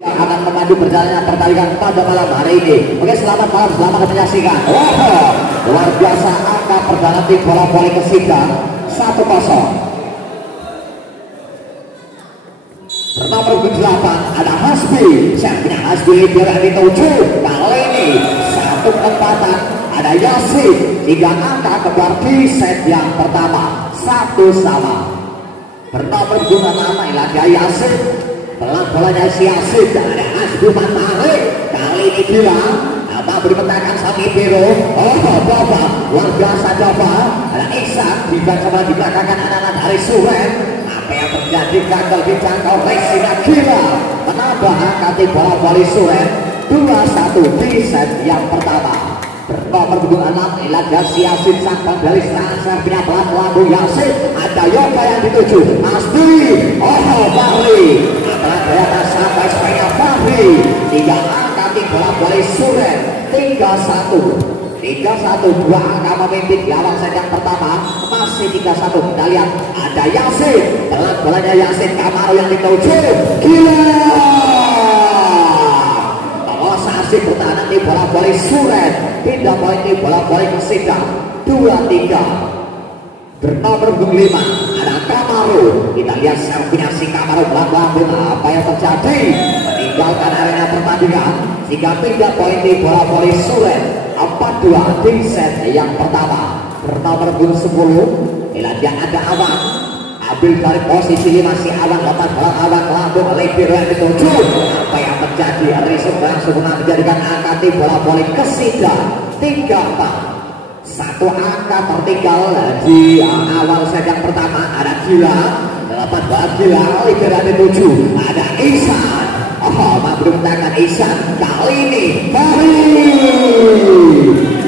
yang akan memandu berjalannya pertandingan pada malam hari ini. Oke, selamat malam, selamat menyaksikan. Wow, luar biasa angka perdana tim bola voli Kesidang 1-0. Nomor 8 ada Hasbi, siapnya Hasbi biar dituju. Kali ini satu kesempatan ada Yasin, 3 angka keluar di set yang pertama 1-1. Bernomor 26 lagi Yasin, pelan bolanya si Yasin dan ada Hasbi menarik. Kali ini bilang apa berpetakan sapi biru. Oh bapak luar biasa coba. Ada Iksan juga coba di belakangkan anak-anak dari Suren. Apa yang terjadi gagal dijangkau Resina Gila menambah angka tim bola voli Suren 2-1 di set yang pertama. Bernomor 26 Ilaga Yasin sang pembelis transfer punya pelan lambung Yasin, ada Yoga yang dituju Asdi. Oh Bahri atas daya sampai sepeda Bahri 3 angka tim bola voli Suren 3-1. 3-1, 2 angka memimpin di awal set yang pertama, masih 3-1. Kita lihat ada Yasin, pelan bolanya Yasin, Kamaro yang dituju Gila. Sasi pertahanan di bola voli Suren, pindah poin di bola voli Kesidang 2-3. Bernomor 5 ada Kamaro, kita lihat servisnya si Kamaro pelan-pelan. Apa yang terjadi meninggalkan arena pertandingan sehingga pindah poin di bola voli Suren 4-2 di set yang pertama. Bernomor 10 dia ada Awan, ambil dari posisi 5 si Awan, lepas bola Awan lambung lebih yang dituju. Apa yang terjadi? Risuk langsung menjadikan angka tim bola voli Kesidang 3-4. 1 angka tertinggal di awal set yang pertama. Ada Gila, lepas bola Gila lebih yang dituju. Ada Ihsan. Oh, belum tangan Ihsan. Kali ini Fahri,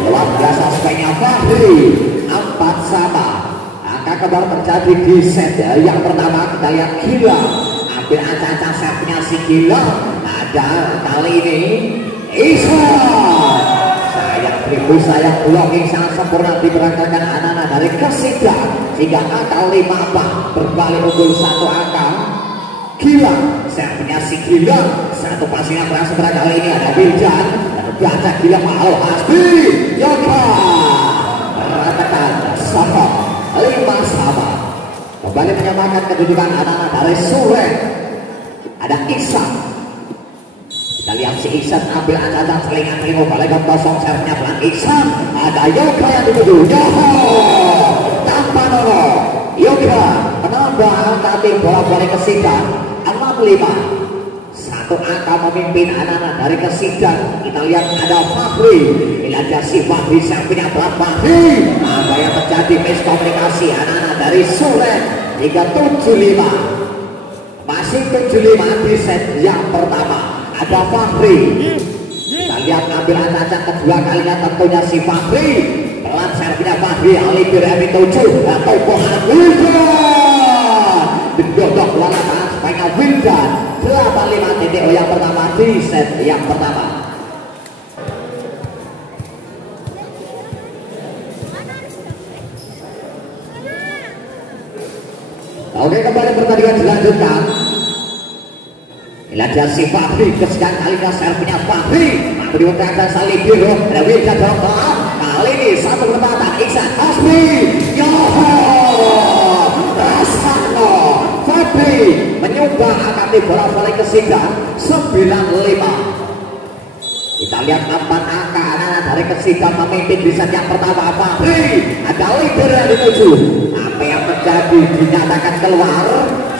luar biasa speknya Fahri. 4-1. Angka kembali terjadi di set yang pertama. Kita lihat Gila, ambil acak-acak setnya si Gila. Ada kali ini Ihsan, sayang tribu, sayang blocking sangat sempurna diberangkatkan anak-anak dari Kesidang sehingga angka 5-4 berbalik unggul 1 angka. Gila, setnya si Gila, satu passingnya berhasil kali ini ada Wildan dan baca Gila malu Hasbi Yoga ratakan sama 5-5. Kembali menyamakan kedudukan anak-anak dari Suren. Ada Iksan, kita lihat si Iksan ambil acak-acak selingan terima balikan kosong servisnya pelan Iksan. Ada Yoga yang dituju Yoho tanpa Nono. Yoga menambah angka tim bola voli Kesidang 6-5. 1 angka memimpin anak-anak dari Kesidang. Kita lihat ada Fahri, Ilaga si Fahri servisnya pelan Fahri. Apa yang terjadi? Miskomunikasi anak-anak dari Suren 3-7-5. Masih 7-5 di set yang pertama. Ada Fahri, kita lihat ambil acak-acak kedua kalinya tentunya si Fahri. Pelan servisnya Fahri, Alibir M7 atau Bohan Wildan didodok bola tangan supaya Wildan 8-5 titik yang pertama di set yang pertama. Oke, kembali pertandingan dilanjutkan. Ilaga si Fahri, kesekian kalinya servisnya Fahri, memberi utara salib biru. Ada Wildan dalam pelak. Kali ini satu kesempatan Iksan Hasbi Yoho Rasakno. Fahri menyumbang angka tim bola voli Kesidang 9-5. Kita lihat 4 angka anak-anak dari Kesidang memimpin di set yang pertama. Fahri ada leader yang dituju. Apa yang terjadi? Dinyatakan keluar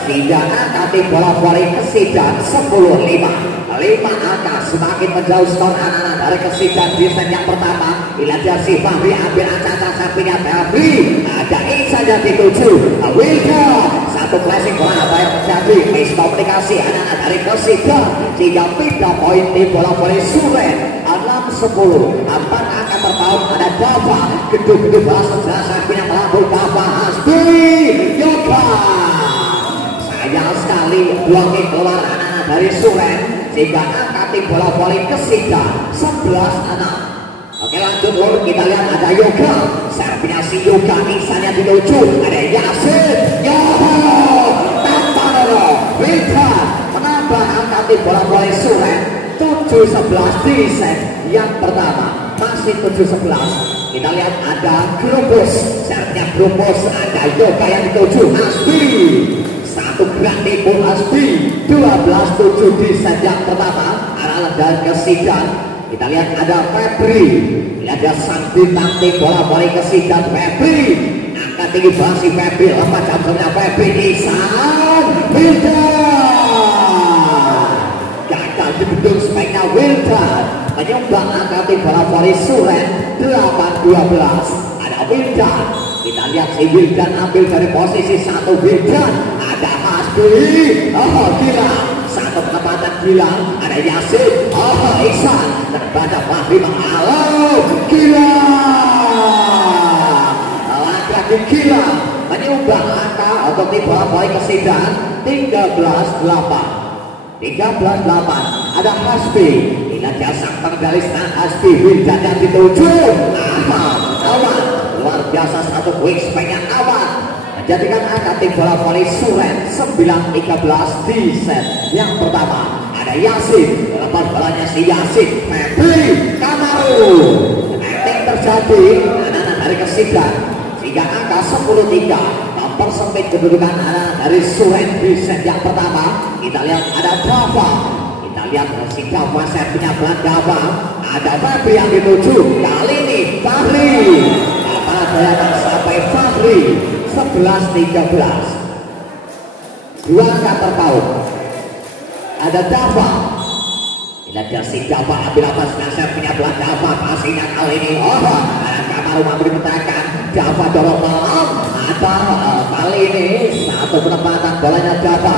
sehingga angka tim bola voli Kesidang 10-5. 5 angka semakin menjauh skor anak-anak dari Kesidang di set yang pertama. Ilaga si Fahri ambil acak-acak sampingnya Fahri. Ada Iksan yang dituju Wilda, satu flashing bola. Apa yang terjadi? Miskomunikasi anak-anak dari Kesidang sehingga pindah poin tim bola voli Suren 6-10. 4 angka terpaut. Ada Dava, gedung-gedung bola sejelas sampingnya melambung Dava Hasbi Yoga. Sayang sekali blocking keluar anak-anak dari Suren sehingga angka tim bola voli Kesidang 11-6. Oke, lanjut lur, kita lihat ada Yoga, servisnya si Yoga, Iksannya dituju. Ada Yasin Yoho tanpa Nono. Wildan menambah angka tim bola voli Suren 7-11 di set yang pertama. Masih 7-11. Kita lihat ada Grupus, servisnya Grupus, ada Yoga yang dituju Asbi. Satu gerak tipu Asbi, 12-7 di set yang pertama. Arah dan Kesidan. Kita lihat ada Febri. Lihat ada sang bintang tim bola voli Kesidan Febri. Angkat tinggi basi Febri, lepas jam-jamnya Febri Isan Wildan. Gagal di bendung speknya Wildan. Menyumbang angkat tim bola voli Suren 8-12. Ada Wildan. Kita lihat si Wildan ambil dari posisi satu Wildan. Ada Hasbi. Oh gila. Satu penempatan Gilang. Ada Yasin. Oh Iksan. Terbaca Fahri mengalau. Gila. Lagi gila. Menyumbang angka untuk tim bola voli Kesidan 13-8. 13-8. Ada Hasbi. Ingat jasa penggaristan Hasbi. Wildan yang dituju Awan. Luar biasa satu wingspangnya Awan. Menjadikan angka tim bola voli Suren 9-13 di set yang pertama. Ada Yasin. Lepas bolanya si Yasin. Febri Kamaru. Acting terjadi. Anak-anak dari Kesidan sehingga angka 10-3 mempersempit kedudukan anak dari Suren di set yang pertama. Kita lihat ada Dava. Kita lihat si Dava setnya berat Dava. Ada Febri yang dituju. Kali ini Fahri. Apa dayakan sampai Fahri 11-13. Dua angka terpaut. Ada Dava. Lihat si Dava ambil atas nasib punya berat Dava. Pastinya kali ini ada Kamaru mampu dipetakan. Dava dorong malam. Ada kali ini satu penempatan bolanya Dava.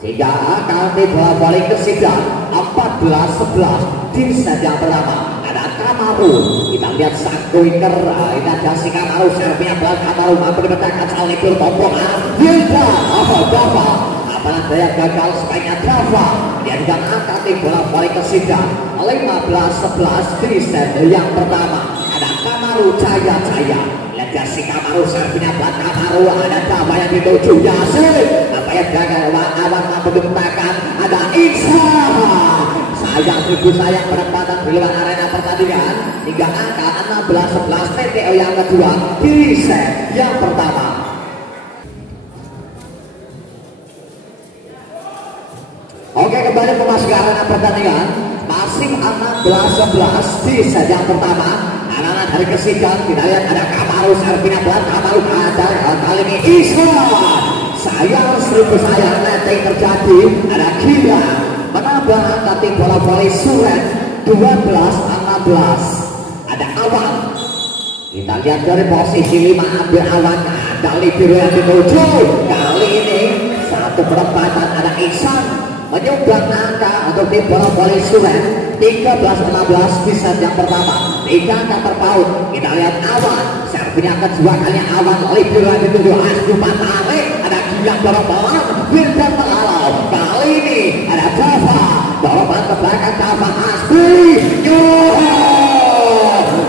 Sehingga angka tim bola voli Kesidan 14-11 di set yang pertama. Ada Kamaru. Kita lihat sang quicker. Ini ada si Kamaru. Servisnya berat Kamaru mampu dipetakan soal libur tompongan. Wildan. Dava. Apalah daya gagal speknya Dava. Dia juga angka tim bola voli Kesidan 15-11 di set yang pertama. Ada Kamaru Jaya. Lihat si Kamaru servisnya buat Kamaru. Ada Dava yang dituju Yasin. Apa yang gagal Awan mampu dipetakan. Ada Iksan. Sayang penempatan di luar arena pertandingan. Hingga angka 16-11 TTO yang kedua di set yang pertama. Oke, kembali memasuki arena pertandingan. Masih 16-11 di set yang pertama. Anak-anak dari Kesidan. Kita lihat ada Kamaru servisnya buat Kamaru. Ada kali ini Iswan. Sayang netting terjadi. Ada Gila menambah angka tim bola voli Suren 12-16. Ada Awan. Kita lihat dari posisi 5 ambil Awan. Ada libero yang dituju. Kali ini satu penempatan ada Iksan menyumbang angka untuk tim bola voli Suren 13-16 di set yang pertama. 3 angka terpaut. Kita lihat Awan servisnya kedua kalinya Awan libero yang dituju Asduman tarik. Ada Gilang dorong bola. Wildan mengalau. Kali ini ada Dava dorong ke belakang. Dava Asbi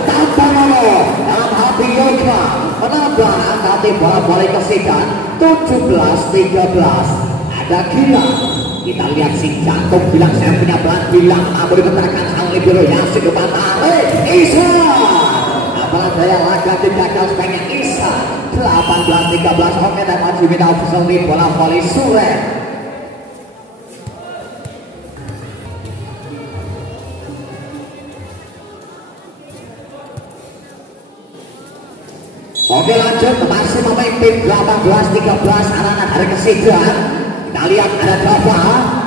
tanpa nomor dalam hati Yoga menambah angka tim bola voli Kesidan 17-13. Ada Gilang. Kita lihat si jantung bilang servisnya pelan bilang mampu dipetakan sang libero Yasin depan tarik. Isan. Apalah daya laga gagal speknya Isan 18-13. Oke, dan masih minta official tim bola voli Suren. Oke, lanjut masih memimpin 18-13 anak-anak dari Kesidan. Kita lihat ada Dava.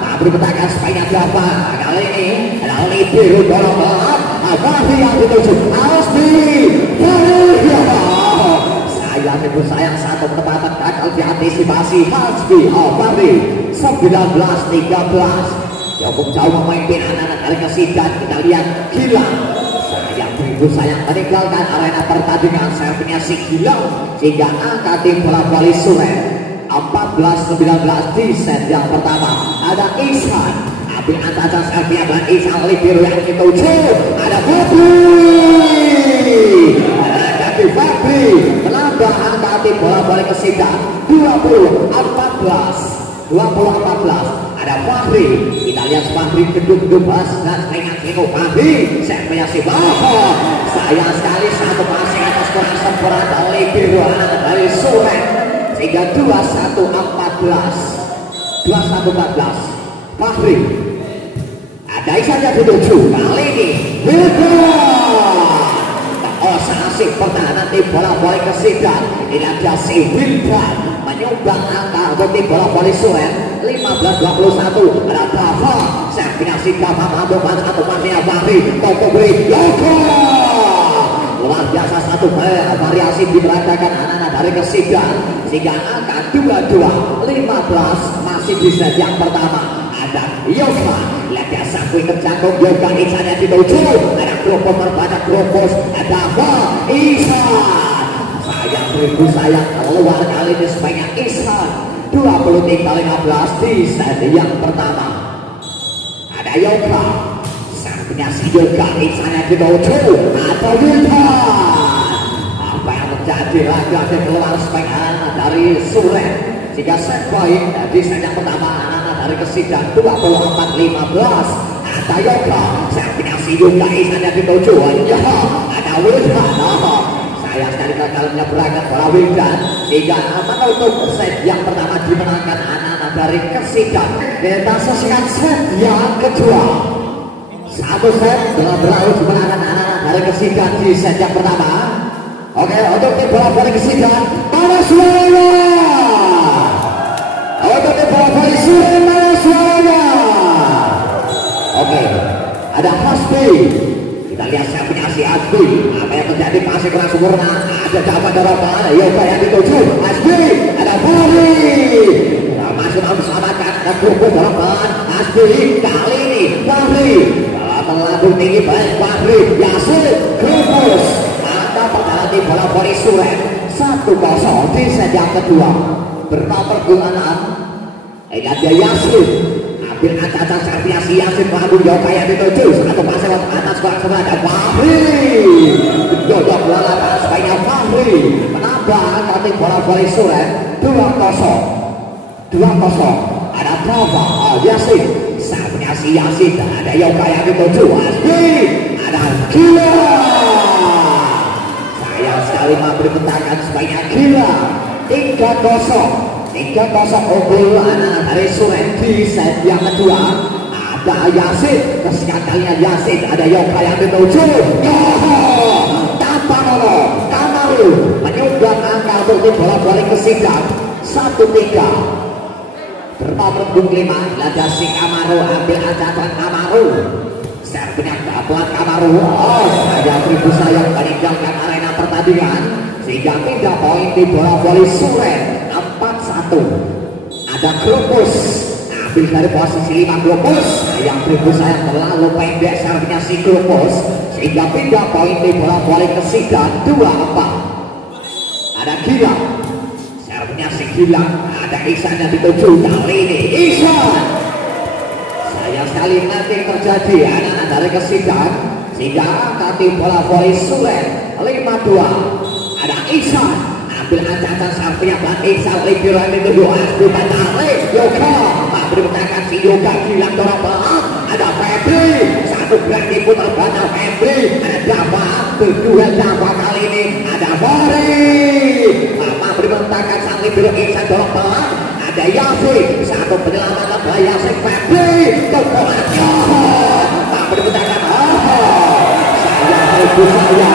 Mampu dipetakan speknya Dava. Kali ini ada libero dorong bola. Fahri yang dituju Asbi. Sayang satu penempatan gagal diantisipasi Hasbi. Fahri 19-13. Cukup jauh memimpin anak-anak dari Kesidan. Kita lihat Gilang. Sayang meninggalkan arena pertandingan. Servisnya si Gilang sehingga angka tim bola voli Suren 14-19 di set yang pertama. Ada Iksan ambil antasan servisnya dan Iksan libero yang dituju. Ada Febri menambah angka tim bola voli Kesidan 20-14. ada Fahri. Kita lihat Fahri gedung-gedung bas dan saingan Sino Fahri. Saya punya si Bapak. Sayang sekali satu passing atas kurang sempurna dari Biru dari Suren. Sehingga 21-14. Fahri. Ada saja dituju kali ini. Wildan. Osasi pertahanan tim bola voli Kesidang. Ini ada si Wildan menyumbang angka untuk tim bola voli Suren 15-21. Ada Dava. Saya punya si Dava mampu satu pasnya Fahri. Toko beri Yoko. Luar biasa satu variasi diperagakan anak-anak dari Kesidang. Sehingga angka 22-15 masih di set yang pertama. Ada Yoga. Lihat ya sakui terjangkau Yoga Isanya dituju. Ada Kropos berbanyak Kropos. Ada apa? Isan. Sayang ribu sayang keluar kali ini sebanyak Isan. 23-15 di set yang pertama. Ada Yoga. Sampingnya si Yoga Isanya dituju. Ada Wildan. Apa yang terjadi lagi ada keluar sebanyak dari Suren. Jika set point di set yang pertama dari Kesidang 24-15. Ada Yoga. Saya punya si Yoga Isanya dituju. Ya, ada Wildan. Saya sekali gagalnya berangkat bola Wildan. Sehingga menutup set yang pertama dimenangkan anak-anak dari Kesidang. Kita saksikan set yang kedua. Satu set telah berlalu dimenangkan anak-anak dari Kesidang di set yang pertama. Oke, untuk tim bola voli Kesidang, mana suaranya? Untuk tim bola voli Suren, mana suaranya? Oke, ada Hasbi. Kita lihat siapanya si Hasbi. Apa yang terjadi masih kurang sempurna. Ada dapat dorong ada Yoga yang dituju. Hasbi, ada Fahri. Masih mau diselamatkan. Ada Kropos dorong Hasbi. Kali ini Fahri. Melambung tinggi baik Fahri. Yasin Kropos. Pada tim bola voli Suren 1-0 di set yang kedua. Berapa pergolakan? Ada Yasin ambil acak-acak serpian si Yasin melambung Yoga yang dituju. Satu pasang atas kurang sebelah ada Fahri. Dodok bola atas banyak Fahri. Menambah angka tim bola voli Suren 2-0. Ada Dava Yasin. Sampingnya si Yasin ada Yoga yang dituju. Asbi ada Gila. Sayang sekali mampu dibentangkan sebanyak Gila. 3-0 unggul anak-anak dari Suren di set yang kedua. Ada Yasin. Kesekian kalinya Yasin. Ada Yoga yang dituju. Tanpa nolong Kamaru menyumbang angka untuk tim bola voli Kesidang 1-3. Berapa punggung 5. Ada si Kamaru ambil acatan Kamaru. Serpinya dapat Kamaru. Saya ribu sayang meninggalkan arena pertandingan sehingga pindah poin di bola voli Suren 4-1. Ada Kropos ambil dari posisi 5 Kropos. Sayang ribu sayang terlalu pendek serpinya si Kropos sehingga pindah poin di bola voli Kesidang 2-4. Ada Gila. Serpinya si Gila. Ada Isan yang dituju. Kali ini Isan. Sayang sekali nanti terjadi anak-anak dari Kesidang sehingga angka tim bola voli Suren 5-2. Ada Isan ambil acatan sampingnya pelan Isan Libero yang dituju. Bukan tarik Yoga mampu dibentangkan si Yoga. Gila dorong pelan. Ada Febri. Satu berani putar batal Febri. Ada Dava. Kedua Dava kali ini. Ada Fahri. Mampu dibentangkan sang Libero Isan dorong pelan. Ada Yasin. Satu penyelamatan dari Yasin Febri. Kepolannya mampu dibentangkan. Saya ribu saya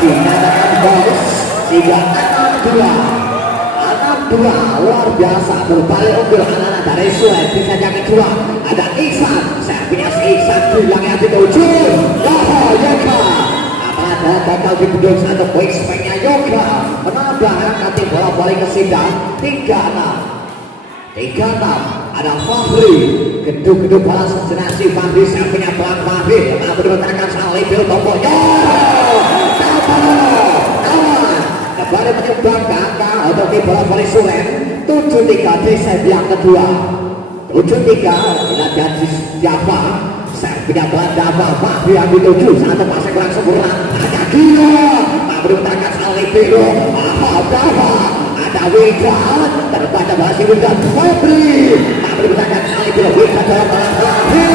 dinyatakan bonus sehingga 6-2 luar biasa berbalik unggul anak-anak dari Suren di set yang kedua. Ada Iksan. Saya punya si Iksan bilang yang dituju. Yoga apalagi gagal di gedung satu poin speknya Yoga menambah angka tim bola voli Kesidang 3-6. Ada Fahri. Gedung-gedung bola sejenasi Fahri. Saya punya pelan Fahri mampu dibentangkan sang Libero tomboknya. Kembali menyumbang ke angka untuk tim bola voli Suren 7-3 di set yang kedua. 7-3. Dilakukan Dava. Serpinya pelan Dava. Fahri yang dituju. Satu pasang kurang sempurna. Ada Gila mampu dibentangkan sang Libero. Dava. ada Wildan terbaca masih Wildan Febri Febri bertahan kali dulu Wildan dalam lagi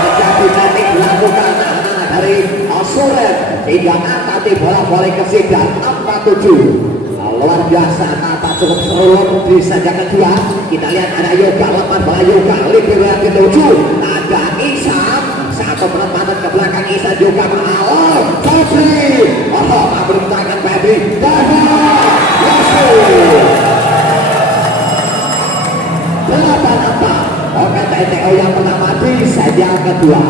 terjadi nanti dilakukan anak-anak dari Suren hingga angkat bola voli ke Sidan 47 luar biasa apa cukup seru di saja kedua kita lihat ada Yoga lepas bola Yoga libero yang ketujuh ada Isan satu penempatan ke belakang Isan juga mengawal Febri belum tangan Febri delapan apa oke TTO yang pertama di saja kedua.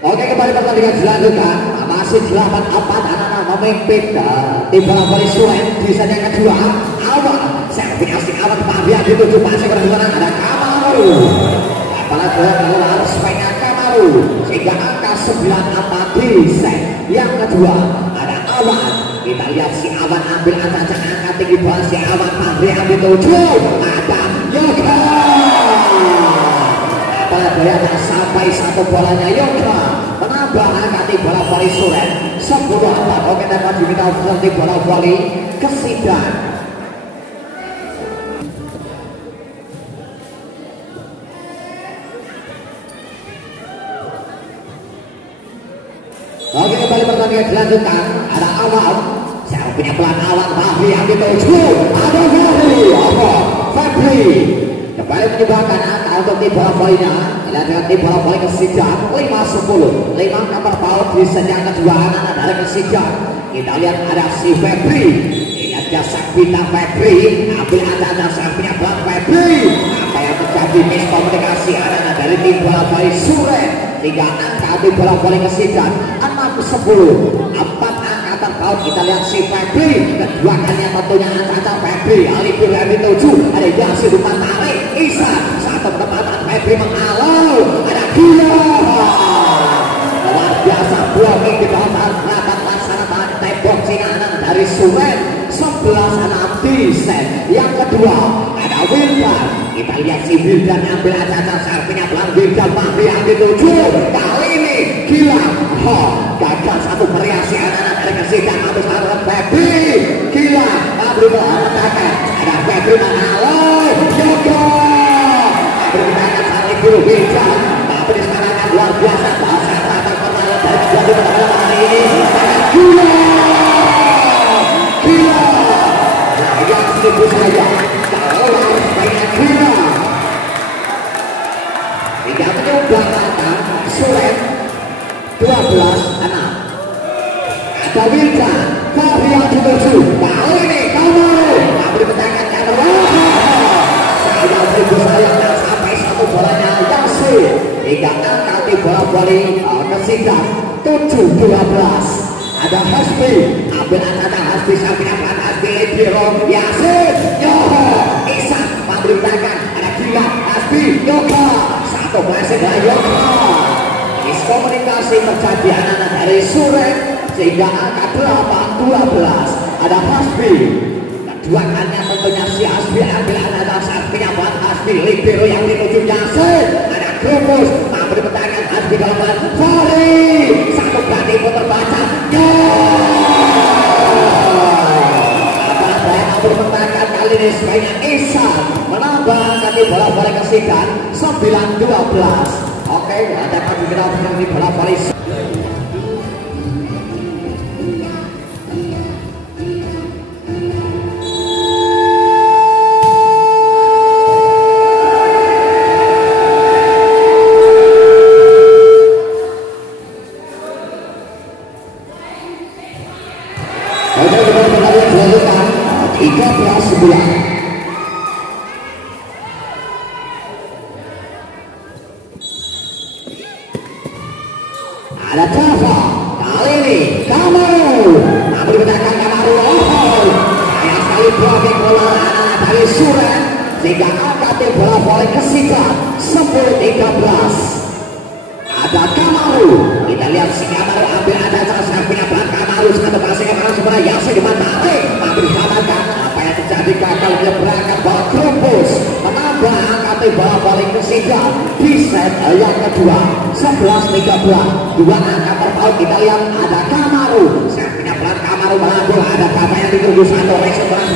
Oke, kembali pertandingan dilanjutkan masih 8-4 anak-anak memimpin tim bola voli Suren di set yang kedua awal serving asing awal Fabian dituju masih berhubungan ada Kamaru apalagi kalau harus pengen Kamaru sehingga angka 9-4 di set yang kedua ada Awan kita lihat si Awan ambil acak angkat tinggi bola si Awan Fabian dituju ada Yoga ternyata sampai satu bolanya Yoga menambah angkat bola voli Suren 10-4. Oke, dan maju kita nanti bola voli ke Sidan. Oke, kembali pertandingan dilanjutkan ada Awal siapa punya pelan Awal Febri yang dituju ada Febri kembali menyumbangkan angka untuk tim bola volinya. Kita dengan tim bola voli ke Sidan 5-10 5 nomor paut di set yang kedua anak-anak dari ke Sidan. Kita lihat ada si Febri lihat jasa bintang Febri ambil ada sampingnya pelan Febri apa yang terjadi miskomunikasi anak-anak dari tim bola voli Suren tiga angka tim bola voli ke Sidan 6-10 4 angka terpaut. Kita lihat si Febri kedua kalinya tentunya angka Febri alibir yang dituju ada Yasi bukan tarik Isan satu penempatan Febri mengalau ada Gila luar biasa buah di bawah rapat laksanakan tembok singanan dari Suren 11-6 di set yang kedua ada Wildan. Kita lihat si Wildan ambil acak sampingnya pelan Wildan Febri yang dituju kali ini Gila gagal satu variasi anak-anak dari kesidan habis lawan Febri Gila Febri mengatakan ada Febri mengalau Yoga Febri menanyakan saling dulu Wildan Febri sekarang luar biasa bahasa rapat pertanyaan dari jadi pada hari ini Gila yang seribu saja kalau harus banyak Gila tidak menyumbang angka Suren 12-6 ada Wildan Febri yang dituju kali ini kamu Febri menangkan Kamu saya seribu sayang dan sampai satu bolanya Yasi hingga angka tim bola voli ke Sidan 7-12 ada Hasbi ambil angkatan Hasbi sampingnya pelan Hasbi libero Yasi Yoho Isan Febri menangkan ada Gila Hasbi Yoga satu masih ada Yoga miskomunikasi terjadi anak-anak dari Suren sehingga angka 8-12 ada Hasbi kedua kalinya tentunya si Hasbi ambil anak-anak sampingnya buat Hasbi libero yang dituju Yasin ada Krupus Febri bertangan Hasbi kalau Febri satu berarti putar baca apa yang Febri bertangan kali ini sebaiknya Isan menambah nanti bola voli ke Sidan 9-12. Oke, ada pagi kita di bola voli. Oke, kita dilanjutkan 13-11. Ada Java kali ini Kamaru Febri menangkan Kamaru sayang sekali blocking bola anak-anak dari Suren sehingga angka tim bola voli ke Sidan 10-13 ada Kamaru. Kita lihat si Kamaru ambil ada sampingnya pelan Kamaru satu kasih Kamaru sebenarnya Yasi di mana Febri menangkan apa yang terjadi gagal dia berangkat bola Krupus menambah angka tim bola volley ke Sidang di set yang kedua 11-13. Dua angka terpaut kita lihat ada Kamaru. Servisnya pelan Kamaru melambung, ada apa yang ditunggu satu racing berang.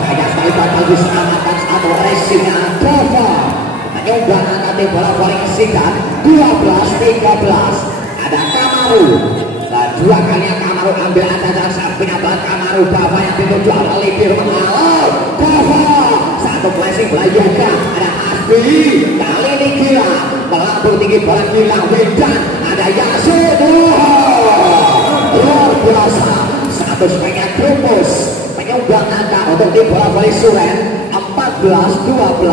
Saya sekali bakal diselamatkan satu racingnya Dova. Mencoba angkat bola volley ke Sidang 12-13. Ada Kamaru. Dua kalinya Kamaru ambil atas servisnya pelan Kamaru. Dava yang dituju oleh Firman Alo Dava. Satu flashing bola Yoga, ada Asbi. Kali ini Gila melambung tinggi bola Gila Wildan, ada Yasin. Luar biasa. Satu speknya Krupus menyumbang angka untuk tim bola volley Suren 14-12.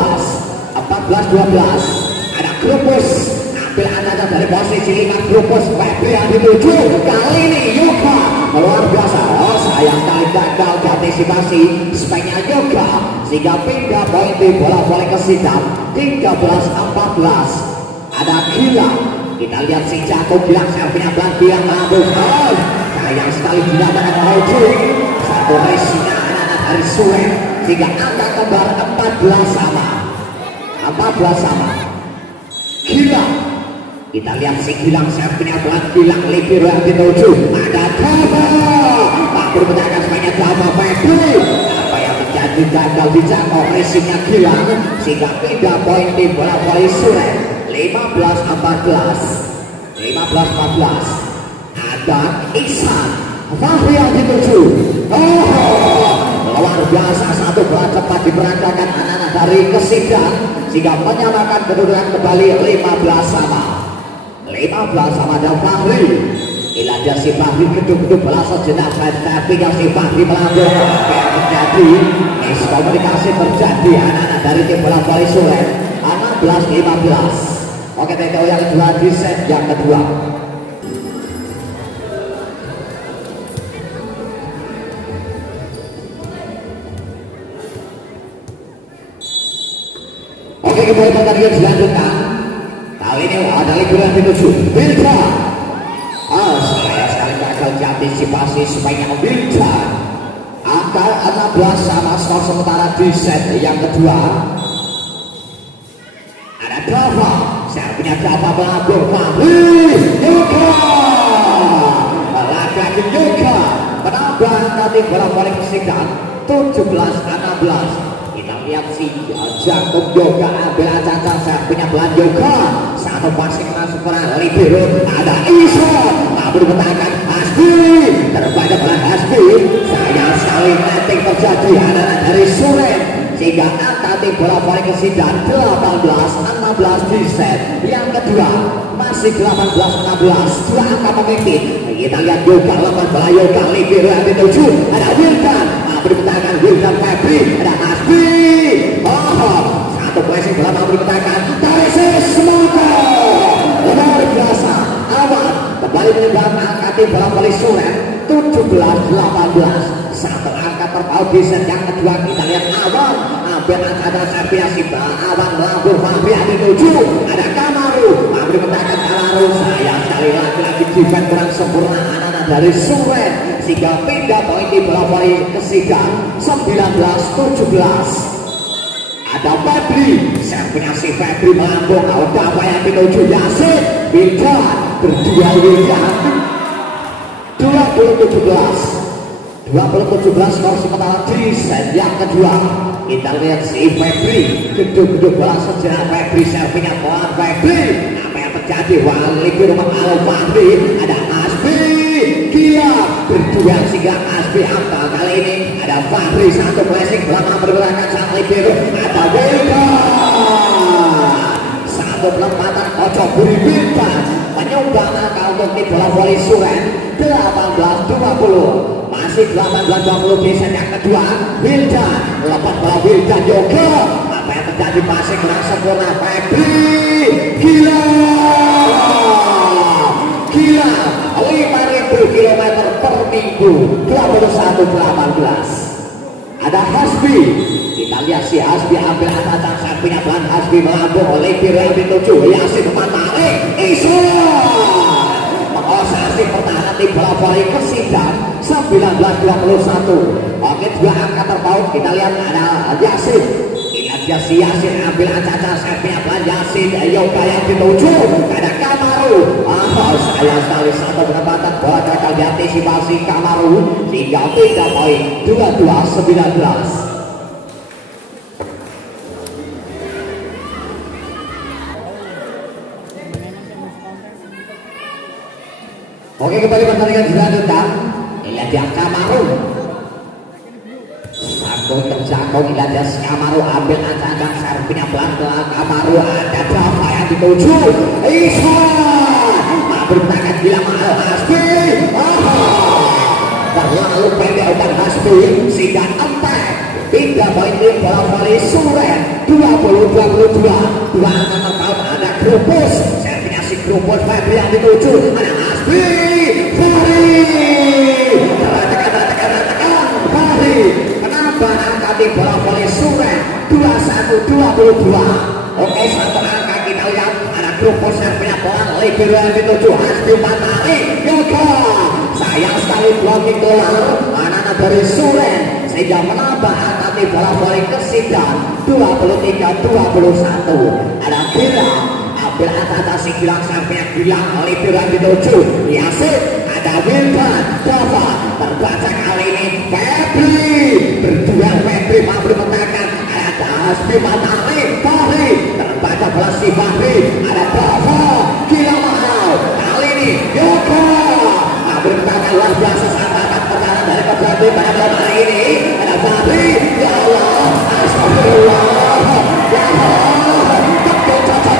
Ada Krupus ambil anak dari posisi 5. Krupus Febri yang dituju. Kali ini Yoga luar biasa. Oh sayang sekali gagal antisipasi speknya Yoga sehingga pindah poin di bola volley ke Sidang 13-14. Ada Gila, kita lihat si jatuh Gilang servisnya pelan Gilang melambung. Oh sayang sekali Gila menanggung satu racingnya anak-anak dari Suren sehingga angka kembar 14 sama. Gila, kita lihat si Gilang servisnya pelan Gilang libero yang dituju. Ada Dava, mampu menjaga semuanya Dava Febri. Apa yang menjadi gagal dijangkau racingnya Gilang sehingga pindah poin tim bola volley Suren 15-14. Ada Ihsan Fahri yang dituju. Oh luar biasa, satu bola cepat diberangkatkan anak-anak dari Kesidang sehingga menyamakan kedudukan kembali 15 sama dan Fahri. Ila dia si Fahri gedung-gedung bola sejenak tapi yang si Fahri melambung. Yang terjadi miskomunikasi terjadi anak-anak dari tim bola volley Suren 16-15. Oke, TKO yang kedua di set yang kedua. Oke, kembali pertandingan dilanjutkan. Kali ini ada liburan dituju Wilda. Saya sekali gagal diantisipasi supaya Wilda. Angka 16 sama skor sementara di set yang kedua. Ada Dava, servisnya Dava melambung Fahri. Yoga lagi Yoga menambah nanti bola volley ke Sidang 17-16. Kita lihat si Jakob Yoga ambil acara servisnya pelan Yoga. Satu passing masuk peran libero, ada Isa mampu bertahan Hasbi. Terbanyak pelan Hasbi. Sayang sekali netting terjadi anak-anak dari Suren sehingga angka tim bola volley ke Sidang 18-16 di set yang kedua. Masih 18-16, dua angka pemimpin. Kita lihat Yoga lepas bola Yoga libero yang dituju. Ada Wildan mampu bertahan Wildan Febri, ada Hasbi. Satu flashing bola mampu bertahan Tarsis Semoga. Luar biasa. Awan kembali meninggalkan angka tim bola volley Suren 17-18. Satu angka terpaut di set yang kedua. Kita lihat Awan ambil angka servis Awan melambung Fahri yang dituju. Ada Kamaru mampu bertahan Kamaru. Sayang sekali lagi defense kurang sempurna anak-anak dari Suren sehingga pindah poin di bola volley ke Sidang 19-17. Ada Febri, servisnya si Febri melambung. Ada apa yang dituju Yasin. Wilda berdua Wilda 20-17 skor sementara di set yang kedua. Kita lihat si Febri gedung-gedung bola sejenak Febri servisnya pelan Febri. Apa yang terjadi? Wali rumah Alo Fahri. Ada Asbi. Gila berdua sehingga Asbi angka kali ini. Ada Fahri satu flashing belakang bergerakan sang libero. Ada Wilda satu pelempatan kocok buri Wilda menyumbang angka untuk tim bola volley Suren 18-20. Masih 18-20 di set yang kedua. Wilda lepas bola Wilda Yoga. Apa yang terjadi? Masih kurang sempurna Febri. Gila 5.000 km per minggu 21-18. Ada Hasbi. Kita lihat si Hasbi ambil atas servisnya pelan Hasbi melambung oleh yang dituju Yasin tarik Iso mengosasi pertahanan tim bola volley ke Sidang 19-21. Oke, dua angka terpaut. Kita lihat ada Yasin. Ingat Yasin ambil ancang servisnya pelan Yasin. Ayo bayar dituju. Ada Kamaru. Saya sekali satu penempatan bola gagal diantisipasi Kamaru. Sehingga 3 poin. 22-19. Oke, kembali pertandingan dilanjutkan. Lihat dia Kamaru. Satu terjangkau, lihat dia Kamaru ambil ancang servisnya pelan-pelan Kamaru. Ada Dava yang dituju. Ihsan bertangan gila mahal Hasbi. Terlalu pendek dan Hasbi sehingga 3 poin tim bola voli Suren 20-22. 2 angka terpaut ada Grupus. Servisnya si Grupus Febri yang dituju. Ada Hasbi. Fahri tekan Fahri penambahan angka di bola voli Suren 21-22. Oke, satu angka kita lihat ada Grupus servisnya bola libero yang dituju Hasbi Matahari Yoga. Sayang sekali blocking keluar anak-anak dari Suren sehingga menambah angka di bola voli Kesidang 23-21. Ada Gira ambil atas Gilang sampai Gilang libero yang dituju Yasin. Ada Wildan Dava terbaca kali ini Febri berdua. Febri mampu menekan. Ada Hasbi Matahari Fahri terbaca belas si Fahri. Ada Dava gila mahal kali ini Yoga mampu menekan luar biasa sahabat pertahanan dari Keberati pada malam hari ini. Ada Fahri ya Allah astagfirullah ya Allah betul cacat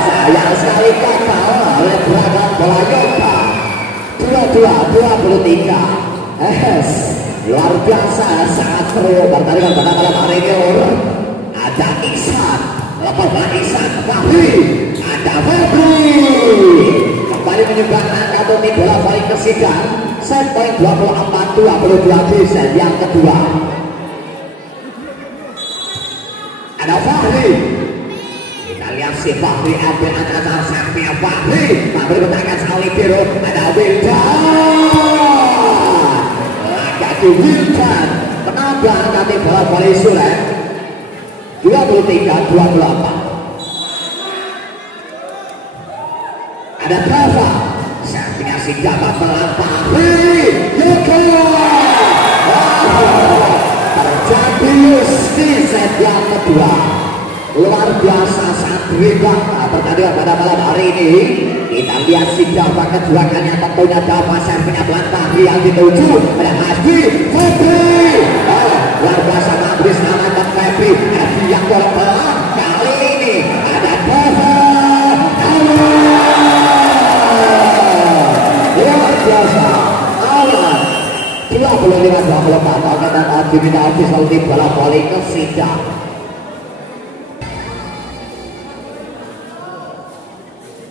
sayang sekali gagal oleh beragam bola Yoga 22-23. Luar biasa sangat seru pertandingan pada malam hari ini. Ada Ihsan lepas bola Ihsan Fahri. Ada Febri kembali menyumbang angka untuk bola voli Kesidang. Set poin 24-22 di set yang kedua. Ada Fahri. Kita lihat si Fahri ambil ancang sampai Fahri. Fahri bertangan sekali biru. Ada Wildan. Lagi Wildan penambah angka di bola voli Suren 23-24. Ada Dava servisnya si Dava pelan Fahri Yoga. Terjadi di set yang kedua. Luar biasa sangat berimbang pertandingan pada malam hari ini. Kita lihat si Dava kedua kalinya tentunya Dava servisnya pelan Fahri yang dituju. Ada Hasbi Febri. Luar biasa Febri selamatkan Febri. Hasbi yang pelan kali ini. Ada Dava. Luar biasa awan 25-24 angkatan aktivitas official di bola voli Kesidang.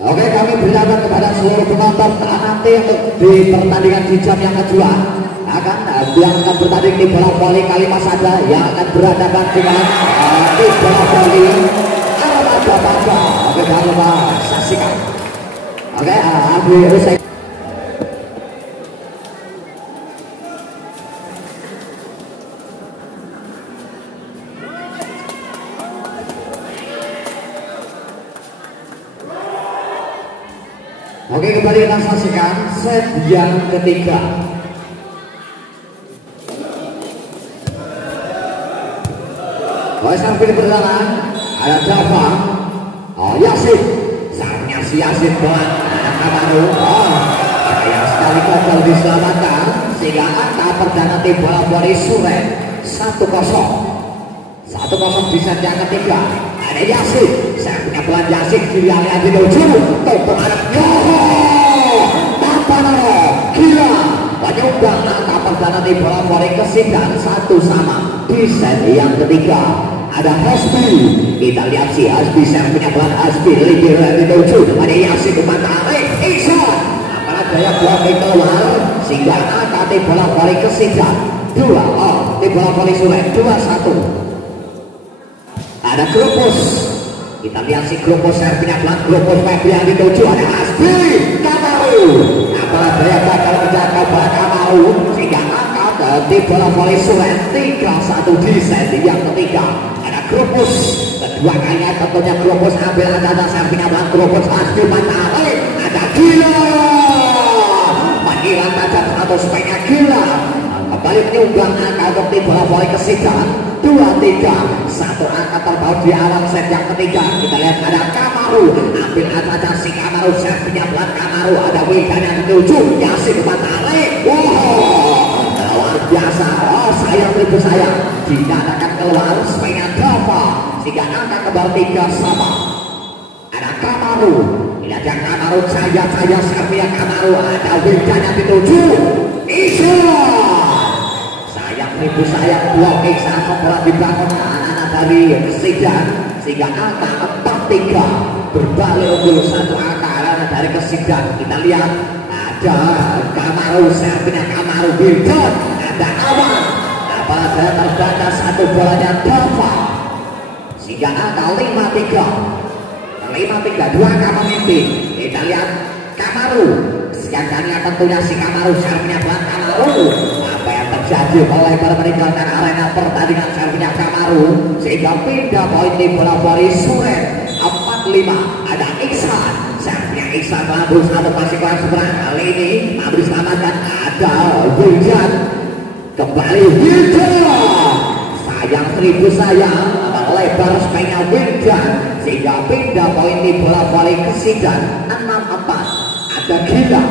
Oke, kami beritahu kepada seluruh penonton nanti untuk di pertandingan di jam yang kedua yang akan bertanding di bola voli Kalimasada yang akan berhadapan dengan di bola voli Armada Baja. Oke, jangan lupa saksikan. Oke, usai. Oke, kembali kita saksikan set yang ketiga. Sampai di perjalanan ada Dava. Yasin saatnya si Yasin pelan. Ada Kamaru. Sayang sekali gagal diselamatkan sehingga angka perdana tim bola voli Suren 1-0 di set yang ketiga. Ada Yasin, saya punya pelan Yasin gila yang dituju untuk anak Yoho Tapanaro gila menyumbang angka perdana di bola voli Kesidang 1-1 di set yang ketiga. Ada Hasbi, kita lihat si Hasbi, saya punya pelan Hasbi libero yang dituju. Ada Yasin Matahari Ihsan apalah daya blocking keluar sehingga angka di bola voli Kesidang 2 di bola voli Suren 2-1. Ada Grupus, kita lihat si Grupus servisnya pelan Grupus Febri yang dituju. Ada Hasbi Kamaru apalah daya gagal menjangkau bola Kamaru sehingga angka di bola voli Suren 3-1 di set yang ketiga. Ada Krupus kedua kalinya tentunya Krupus ambil ada servingnya bang Krupus Hasbi Matahari ada Gila menghilang tajam atau speknya Gila kembali menyumbang angka untuk di bola voli Kesidan 2-3 satu angka terpaut di awal set yang ketiga. Kita lihat ada Kamaru ambil aja si Kamaru servingnya belat Kamaru ada Widan yang menuju Yasin Matahari. Wow luar biasa. Oh sayang ribu sayang dikatakan keluar speknya Dava sehingga angka kembali 3 sama. Ada Kamaru lihat yang Kamaru saya servingnya Kamaru ada Widan yang dituju Isan. Sayang ribu sayang dua Isan setelah dibangun anak-anak dari Kesidan sehingga angka 4-3 berbalik unggul satu angka anak dari Kesidan. Kita lihat ada Kamaru servingnya Kamaru Widan ada Awan apalagi terbaca satu bolanya Dava sehingga angka 5-3 dua angka memimpin. Kita lihat Kamaru sekiannya tentunya si Kamaru servingnya belat Kamaru apa yang terjadi oleh meninggalkan arena pertandingan servingnya Kamaru sehingga pindah poin di bola voli Suren 4-5. Ada Iksan servingnya Iksan lambung satu masih kelas seberang kali ini mampu diselamatkan ada Wildan kembali Wildan sayang seribu sayang lebar speknya Wildan sehingga pindah poin di bola voli Kesidan 6-4. Ada Gila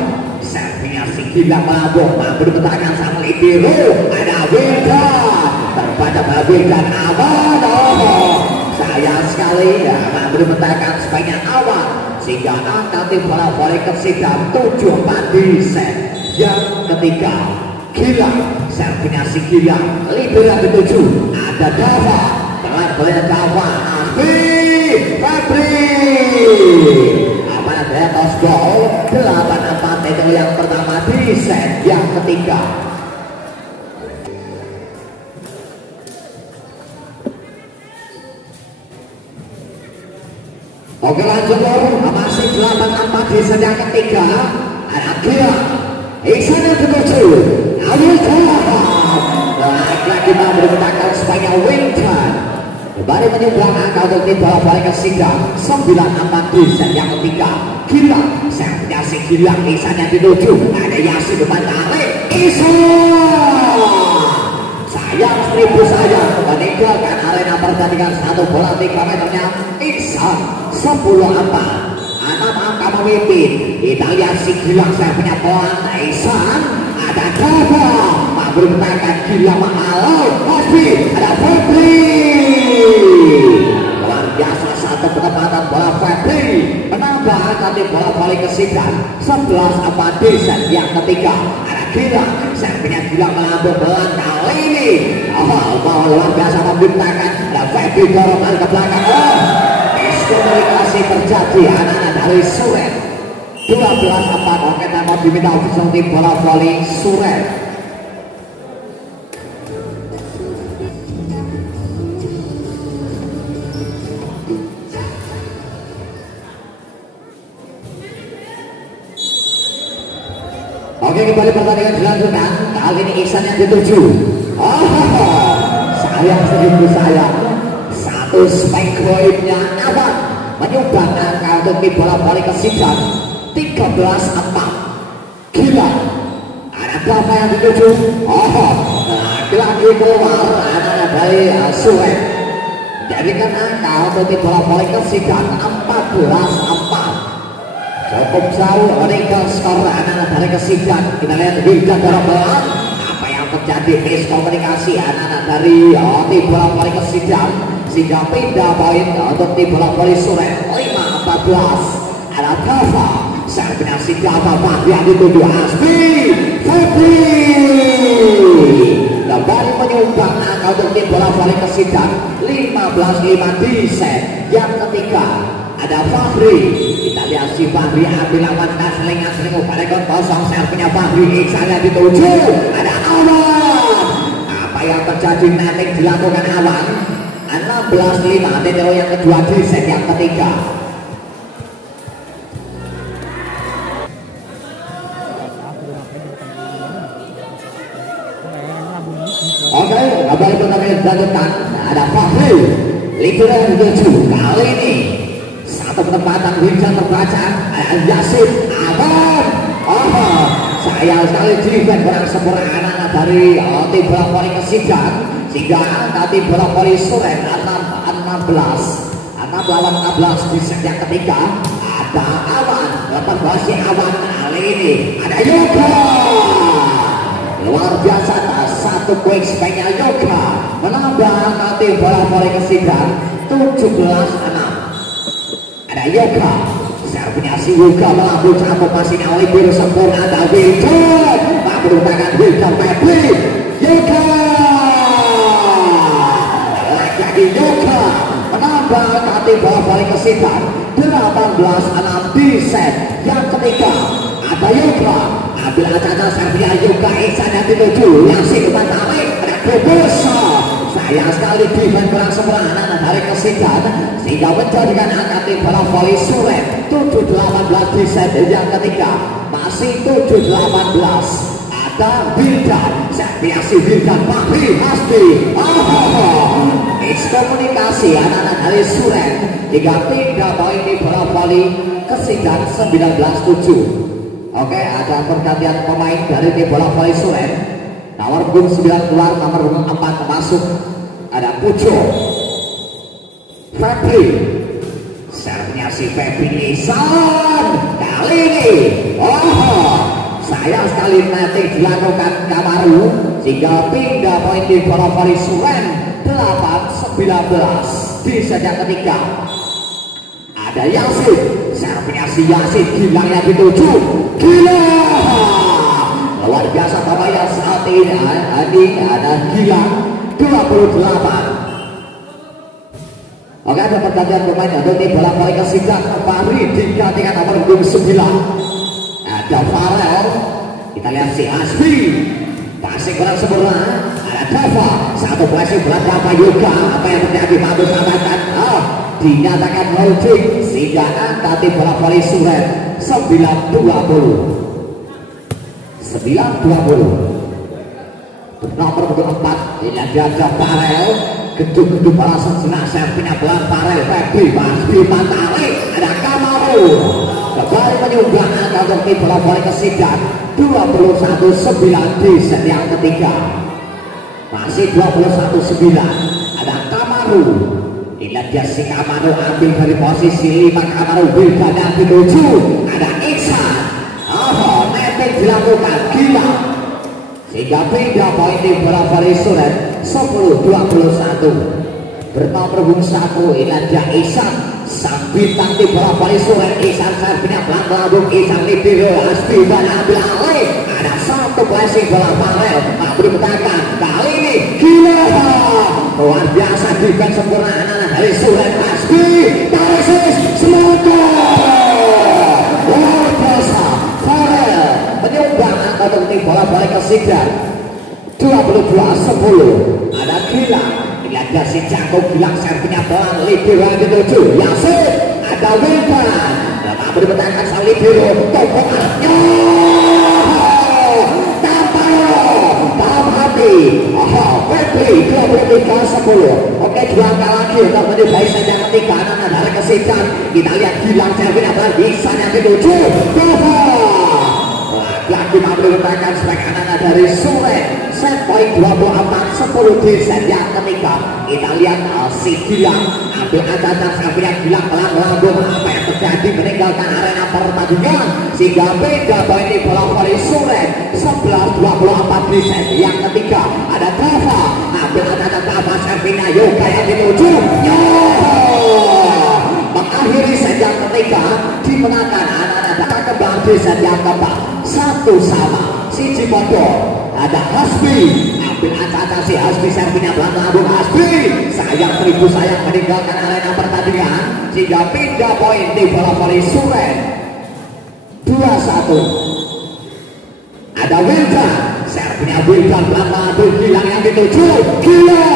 servingnya si Gila melambung mampu dipetakan sang libero ada Wildan terbaca pada Wildan Awan. Oh sayang sekali ya mampu dipetakan speknya Awan sehingga angka tim bola voli Kesidan 7-4 di set yang ketiga. Gila servingnya si Gila libero dituju ada Dava telah boleh Dava Febri ada toss gol 8-4 itu yang pertama di set yang ketiga. Oke lanjut masih 8-4 di set yang ketiga. Ada Gila Iksan yang dituju lagi mau berbentakkan supaya Wildan kembali menyeberang angka untuk tim bola voli Kesidan 9-4 di set yang ketiga. Gila servingnya si Gila Iksan yang dituju ada Yasin depan tarik Iksan sayang seribu sayang meninggalkan arena pertandingan satu bola 3 meternya Iksan 10-4 6 angka memimpin. Kita lihat si Gila servingnya pelan Iksan ada Dava mampu bertahan Gila mahal Hasbi ada Febri luar biasa satu penempatan bola Febri menambah angka tim bola voli Kesidan 11-4 di set yang ketiga. Ada Gila servingnya Gila melambung pelan kali ini mau luar biasa membentangkan ada Febri dorong ke belakang. Oh miskomunikasi terjadi anak-anak dari Suren 12-4. Oke tanpa diminta official tim bola voli Suren. Oke kembali pertandingan dilanjutkan. Kali ini Iksan yang dituju. Oh sayang seribu sayang satu spike poinnya Awan menyumbang angka untuk tim bola voli Kesidan 13-4. Gila ada Dava yang dituju. Oh lagi-lagi keluar anak dari Suren jadikan angka untuk tim bola voli Kesidan 14-4. Cukup jauh meninggal skor anak-anak dari Kesidan. Kita lihat Wildan dorong pelan apa yang terjadi miskomunikasi anak-anak dari tim bola voli Kesidan sehingga pindah poin untuk tim bola voli Suren 5-14. Ada Dava servingnya si Dava yang dituju Hasbi Febri kembali menyumbang angka untuk tim bola voli Kesidan 15-5 di set yang ketiga. Ada Fahri, kita lihat si Fahri ambil lawan seling uparekon kosong servingnya Fahri Iksan yang dituju ada Awan apa yang terjadi nanti dilakukan Awan 16-5 teteo yang kedua di set yang ketiga. kembali pertandingan dilanjutkan. Ada Fahri lingkaran 7 kali ini satu penempatan Wildan terbaca. Ada Yasin aman. Sayang sekali defense kurang sempurna anak-anak dari tim bola voli Kesidang, sehingga nanti bola voli Suren 16 lawan 16 di set yang ketiga. Ada Awan, lepas masih Awan kali ini ada Yoga. Luar biasa, satu quick spike-nya Yoga menambah nanti bola voli Kesidang 17-6. Ada Yoga, servisnya si Yoga melambung campur masih oleh biru sempurna. Ada Wildan, mampu tangan Wildan Febri. Yoga lagi Yoga menambah nanti bola voli Kesidang 18-6 di set yang ketiga. Ada Yoga, ambil acara servisnya Yoga, Ihsan yang dituju Yasin depan tarik, ada Kobosa. Sayang sekali defense kurang sempurna anak dari Kesidang, sehingga menjadikan angka tim bola voli Suren 7-18 di set yang ketiga. Masih 7-18. Ada Wildan, servisasi Wildan Fahri Hasbi. Miskomunikasi anak-anak dari Suren hingga pindah poin di bola voli Kesidang 19-7. Oke, ada pergantian pemain dari tim bola voli Suren. Nomor punggung 9 keluar, nomor punggung 4 masuk. Ada Pujo Febri, servisnya si Febri Ihsan kali ini. Sayang sekali nanti dilakukan Kamaru, sehingga pindah poin di bola voli Suren 8-19 di set yang ketiga. Ada Yasin, servisnya si Yasin, Gilang yang dituju. Gilang luar biasa pemain saat ini. Ada Gilang 28. Oke, ada pergantian pemain untuk tim bola voli Kesidang. Fahri digantikan nomor 9. Ada Farel, kita lihat si Asbi, passing kurang sempurna. Ada Dava, satu passing berat Dava Yoga. Apa yang terjadi mampu sampaikan? Dinyatakan holding, sehingga angka tim bola voli Suren 9-20. Nomor 4 ini ada Farel, gedung-gedung balasan senang servisnya belan Farel Febri Asbi tarik. Ada Kamaru kembali menyumbang angka untuk tim bola voli Kesidang 21-9 di set yang ketiga. Masih 21-9. Ada Kamaru, inilah dia si Kamaru, ambil dari posisi 5 Kamaru. Wildan yang dituju. Ada Ihsan, netting dilakukan Gila, sehingga pindah poin di bola voli Suren 10-21. Bernomor punggung 1 inilah dia Ihsan, sang bintang di bola voli Suren. Ihsan servisnya pelan-pelan, Ihsan libero Asbi dan ambil alih. Ada satu passing bola Farel, mampu dipetakan kali ini. Gila, luar biasa defense sempurna anak-anak dari Suren. Asbi tarik semoga luar biasa. Farel menyumbang angka untuk tim bola voli Kesidang 22-10. Ada Gilang, ini ada si Jago Gilang, servisnya pelan, libero yang dituju Yasin. Ada Wildan, mampu dipetakan sang libero, topokannya Febri 23-10. Oke, 2 angka lagi untuk menyudahi set yang ketiga anak-anak dari Kesidang. Kita lihat Gilang servisnya pelan, Ihsan yang dituju lagi mampu dipetakan sebagai anak-anak dari Suren. Set poin 24-10 di set yang ketiga. Kita lihat si Gilang ambil acara servisnya Gilang pelan melambung. Apa yang terjadi meninggalkan arena pertandingan, sehingga beda poin di bola voli Suren 11-24 di set yang ketiga. Ada Dava, ambil acara Dava, servisnya Yoga yang dituju. Mengakhiri set yang ketiga dimenangkan anak-anak kembang di set yang keempat 1-1. Siji podo. Ada Hasbi, ambil acara si Hasbi, servisnya pelan lambung Hasbi. Sayang, seribu sayang meninggalkan arena pertandingan, sehingga pindah poin di bola voli Suren 2-1. Ada Wildan, servisnya Wildan pelan lambung, Gilang yang dituju. Gila,